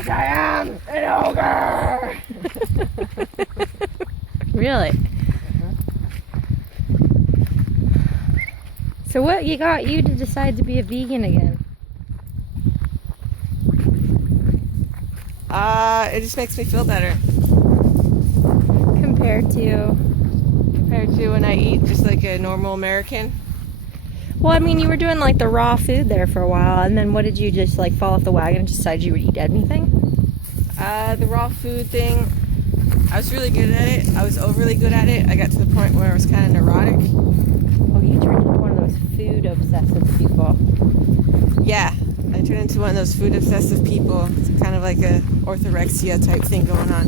Like I am an ogre! Really? So what got you to decide to be a vegan again? It just makes me feel better. Compared to When I eat just like a normal American. Well, I mean, you were doing like the raw food there for a while, and then what did you just like fall off the wagon and decide you would eat anything? The raw food thing, I was really good at it. I was overly good at it. I got to the point where I was kind of neurotic. Oh, you turned into one of those food obsessive people. Yeah, I turned into one of those food obsessive people. It's kind of like a orthorexia type thing going on.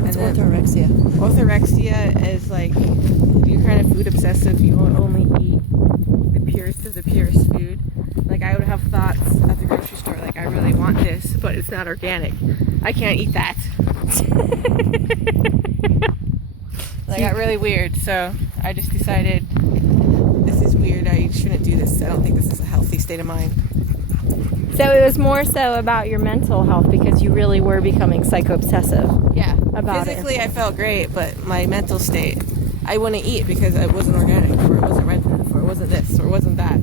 What's orthorexia? Orthorexia is like, you're kind of food obsessive. You will only eat the purest of the purest food. Like I would have thoughts at the grocery store, like I really want this, but it's not organic. I can't eat that. I got really weird, so I just decided this is weird. I shouldn't do this. I don't think this is a healthy state of mind. So it was more so about your mental health because you really were becoming psycho-obsessive. Yeah. About Physically, I felt great, but my mental state, I wouldn't eat because it wasn't organic, or it wasn't red proof, or it wasn't this, or it wasn't that.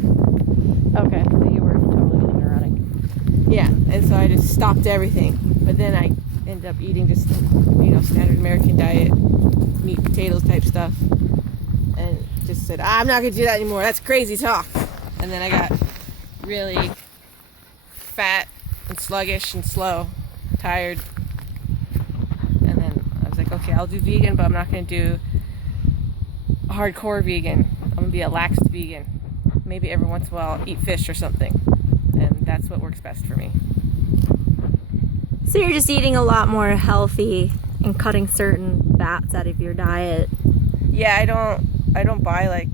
Okay, so you were totally being neurotic. Yeah, and so I just stopped everything. But then I ended up eating just, standard American diet, meat, potatoes type stuff, and just said, I'm not going to do that anymore. That's crazy talk. And then I got really fat and sluggish and slow, tired. And then I was like, okay, I'll do vegan, but I'm not going to do hardcore vegan. I'm going to be a lax vegan. Maybe every once in a while I'll eat fish or something. And that's what works best for me. So you're just eating a lot more healthy and cutting certain fats out of your diet. Yeah, I don't buy like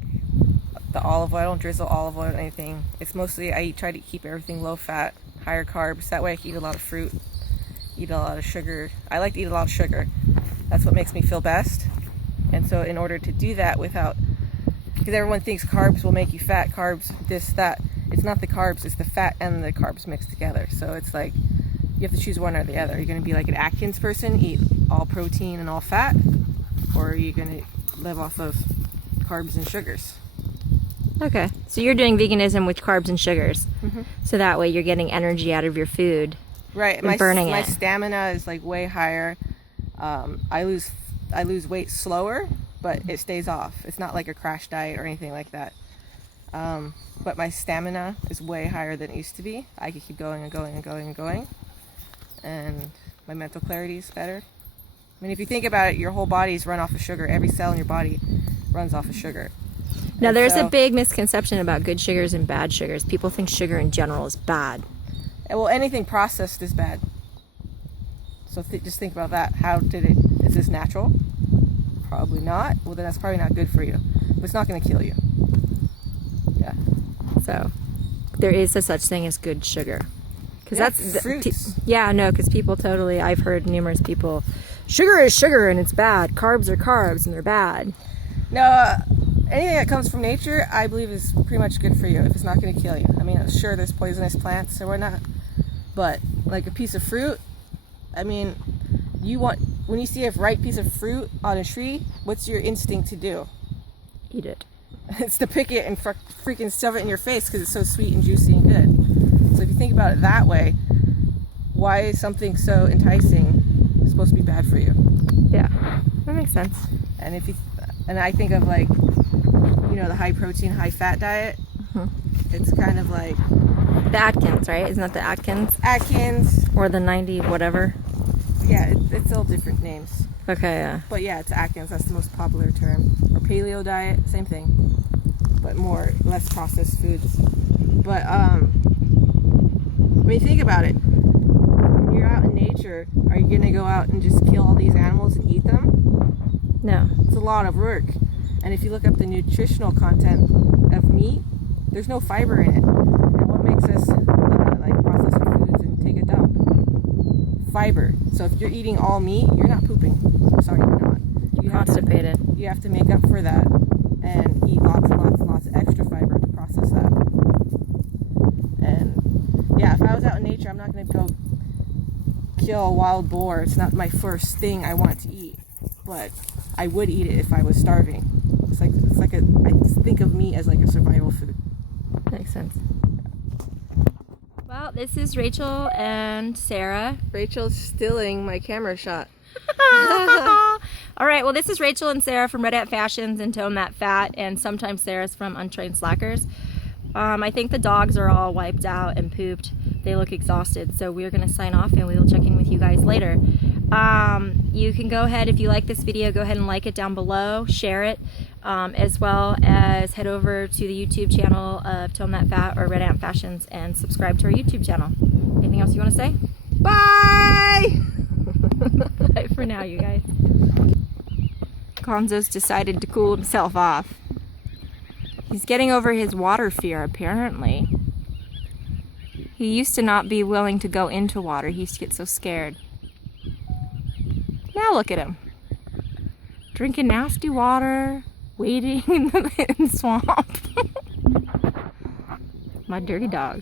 the olive oil. I don't drizzle olive oil or anything. It's mostly I try to keep everything low fat, higher carbs. That way I can eat a lot of fruit, eat a lot of sugar. I like to eat a lot of sugar. That's what makes me feel best. And so in order to do that without, because everyone thinks carbs will make you fat, carbs, this, that. It's not the carbs, it's the fat and the carbs mixed together. So it's like, you have to choose one or the other. You're going to be like an Atkins person, eat all protein and all fat, or are you going to live off of carbs and sugars? Okay, so you're doing veganism with carbs and sugars. Mm-hmm. So that way you're getting energy out of your food. Right, and burning my it. stamina is like way higher. I lose weight slower, but it stays off. It's not like a crash diet or anything like that. But my stamina is way higher than it used to be. I could keep going and going and going and going. And my mental clarity is better. I mean, if you think about it, your whole body's run off of sugar. Every cell in your body runs off of sugar. Now, And there's so, a big misconception about good sugars and bad sugars. People think sugar in general is bad. well, anything processed is bad. So just think about that. Is this natural? Probably not. Well, then that's probably not good for you. But it's not going to kill you. Yeah. So there is a such thing as good sugar. Because that's fruits. Because people totally, I've heard numerous people, sugar is sugar and it's bad. Carbs are carbs and they're bad. No, anything that comes from nature, I believe is pretty much good for you if it's not going to kill you. I mean, sure, there's poisonous plants or whatnot, but like a piece of fruit, I mean, when you see a ripe piece of fruit on a tree, what's your instinct to do? Eat it. It's to pick it and freaking shove it in your face because it's so sweet and juicy and good. So if you think about it that way, why is something so enticing supposed to be bad for you? Yeah, that makes sense. And I think of like, the high protein, high fat diet. Mm-hmm. It's kind of like the Atkins, right? Isn't that the Atkins? Atkins. Or the 90 whatever. Yeah, it's all different names. Okay, yeah. But yeah, it's Atkins. That's the most popular term. Or paleo diet, same thing, but less processed foods. But when you think about it, when you're out in nature, are you gonna go out and just kill all these animals and eat them? No. It's a lot of work. And if you look up the nutritional content of meat, there's no fiber in it. And what makes us process our foods and take a dump? Fiber. So if you're eating all meat, you're not pooping. Sorry, you're not. You're constipated. You have to make up for that and eat lots and lots and lots of extra fiber to process that. And yeah, if I was out in nature, I'm not going to go kill a wild boar. It's not my first thing I want to eat, but I would eat it if I was starving. I think of meat as like a survival food. Makes sense. Well, this is Rachel and Sarah. Rachel's stealing my camera shot. All right, well, this is Rachel and Sarah from RedAnt Fashions and Tone That Fat, and sometimes Sarah's from Untrained Slackers. I think the dogs are all wiped out and pooped. They look exhausted, so we're going to sign off and we will check in with you guys later. You can go ahead, if you like this video, go ahead and like it down below, share it, as well as head over to the YouTube channel of Tone That Fat or RedAnt Fashions and subscribe to our YouTube channel. Anything else you want to say? Bye! Bye for now, you guys. Conzo's decided to cool himself off. He's getting over his water fear, apparently. He used to not be willing to go into water. He used to get so scared. Now look at him. Drinking nasty water, wading in the swamp. My dirty dog.